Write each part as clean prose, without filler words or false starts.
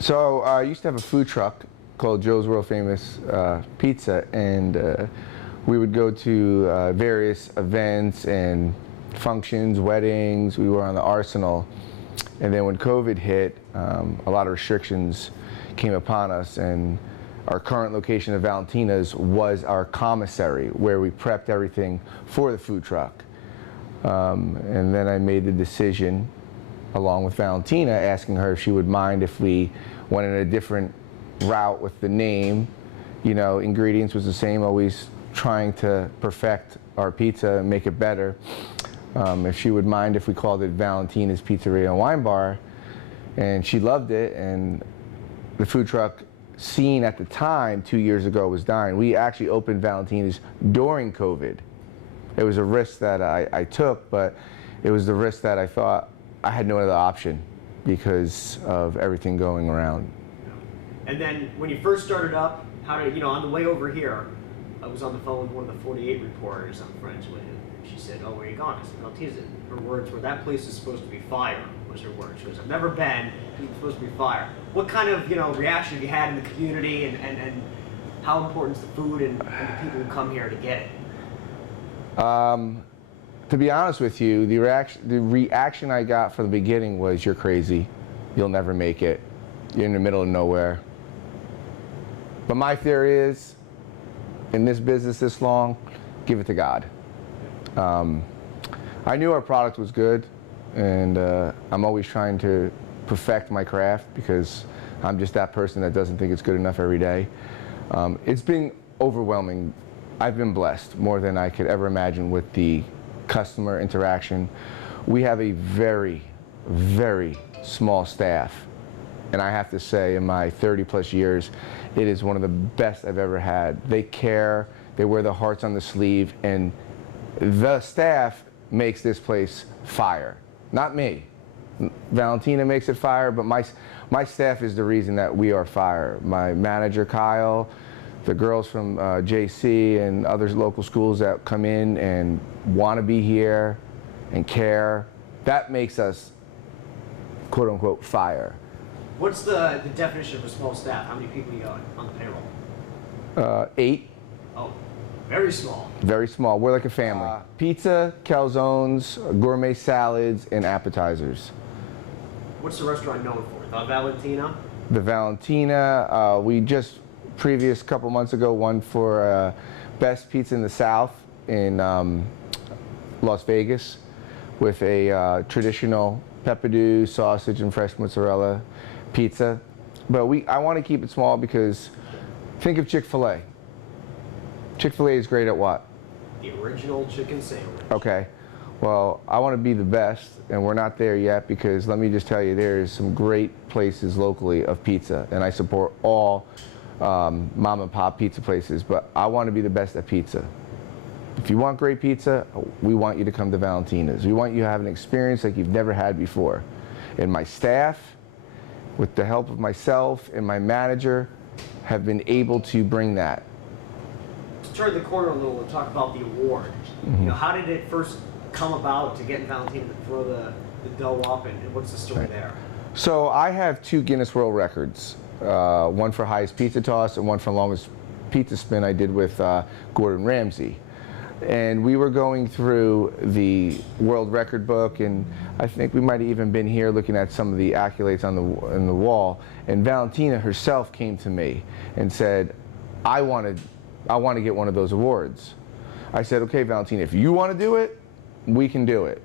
So I used to have a food truck called Joe's World Famous Pizza, and we would go to various events and functions, weddings. We were on the Arsenal, and then when COVID hit, a lot of restrictions came upon us, and our current location of Valentina's was our commissary where we prepped everything for the food truck. And then I made the decision, along with Valentina, asking her if she would mind if we went in a different route with the name. You know, ingredients was the same, always trying to perfect our pizza and make it better. If she would mind if we called it Valentina's Pizzeria and Wine Bar. And she loved it, and the food truck scene at the time, 2 years ago, was dying. We actually opened Valentina's during COVID. It was a risk that I took, but it was the risk that I thought I had no other option because of everything going around. And then when you first started up, how did, on the way over here, I was on the phone with one of the 48 reporters I'm friends with, and she said, "Oh, where are you going?" I said, "Valentina's." Her words were, "That place is supposed to be fire," was her word. She goes, "I've never been, it's supposed to be fire." What kind of, reaction have you had in the community, and how important is the food and the people who come here to get it? To be honest with you, the reaction I got from the beginning was, "You're crazy. You'll never make it. You're in the middle of nowhere." But my theory is, in this business this long, give it to God. I knew our product was good, and I'm always trying to perfect my craft because I'm just that person that doesn't think it's good enough every day. It's been overwhelming. I've been blessed more than I could ever imagine with the customer interaction. We have a very, very small staff, and I have to say, in my 30+ years, it is one of the best I've ever had. They care, they wear the hearts on the sleeve, and the staff makes this place fire. Not me. Valentina makes it fire, but my staff is the reason that we are fire. My manager, Kyle, the girls from JC and other local schools that come in and want to be here and care, that makes us, quote unquote, fire. What's the definition of a small staff? How many people you got on the payroll? 8. Oh, very small. Very small. We're like a family. Pizza, calzones, gourmet salads, and appetizers. What's the restaurant known for? The Valentina? The Valentina, we just previous couple months ago won for best pizza in the South in Las Vegas with a traditional pepperdew, sausage, and fresh mozzarella pizza. But I want to keep it small because think of Chick-fil-A. Chick-fil-A is great at what? The original chicken sandwich. Okay. Well, I want to be the best, and we're not there yet because let me just tell you, there's some great places locally of pizza, and I support all mom and pop pizza places, but I want to be the best at pizza. If you want great pizza, we want you to come to Valentina's. We want you to have an experience like you've never had before. And my staff, with the help of myself and my manager, have been able to bring that. Let's turn the corner a little and talk about the award. Mm-hmm. How did it first come about to get Valentina to throw the dough up, and what's the story there? So I have 2 Guinness World Records, one for highest pizza toss and one for longest pizza spin I did with Gordon Ramsay. And we were going through the world record book, and I think we might have even been here looking at some of the accolades on the wall, and Valentina herself came to me and said, I want to get one of those awards. I said, okay, Valentina, if you want to do it, we can do it.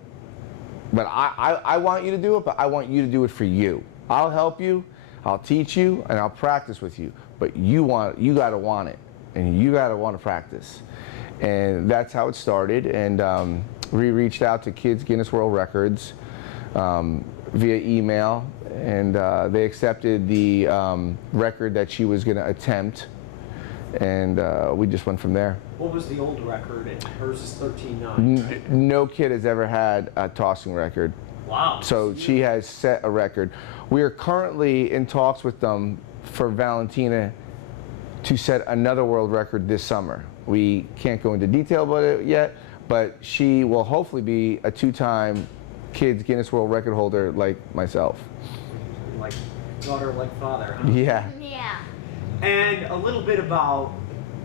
But I want you to do it, but I want you to do it for you. I'll help you, I'll teach you, and I'll practice with you. But you got to want it, and you got to want to practice. And that's how it started. And we reached out to Kids Guinness World Records via email, and they accepted the record that she was going to attempt. And we just went from there. What was the old record? Hers is 13.9. Right? No kid has ever had a tossing record. Wow. So she has set a record. We are currently in talks with them for Valentina to set another world record this summer. We can't go into detail about it yet, but she will hopefully be a 2-time Kids Guinness World Record holder like myself. Like daughter like father, huh? Yeah. Yeah. And a little bit about,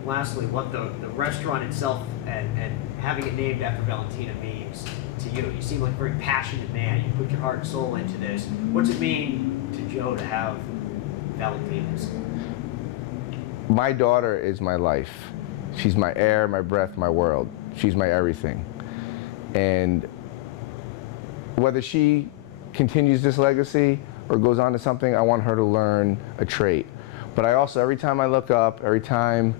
lastly, what the restaurant itself and having it named after Valentina means to you. You seem like a very passionate man. You put your heart and soul into this. What's it mean to Joe to have Valentina's? My daughter is my life. She's my air, my breath, my world. She's my everything. And whether she continues this legacy or goes on to something, I want her to learn a trait. But I also, every time I look up, every time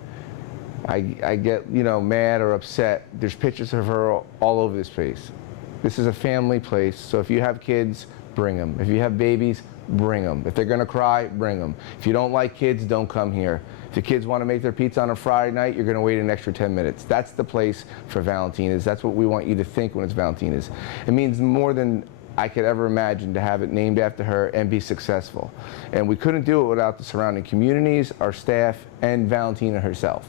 I get, you know, mad or upset, there's pictures of her all over this place. This is a family place, so if you have kids, bring them. If you have babies, bring them. If they're gonna cry, bring them. If you don't like kids, don't come here. If the kids want to make their pizza on a Friday night, you're gonna wait an extra 10 minutes. That's the place for Valentina's. That's what we want you to think when it's Valentina's. It means more than I could ever imagine to have it named after her and be successful. And we couldn't do it without the surrounding communities, our staff, and Valentina herself.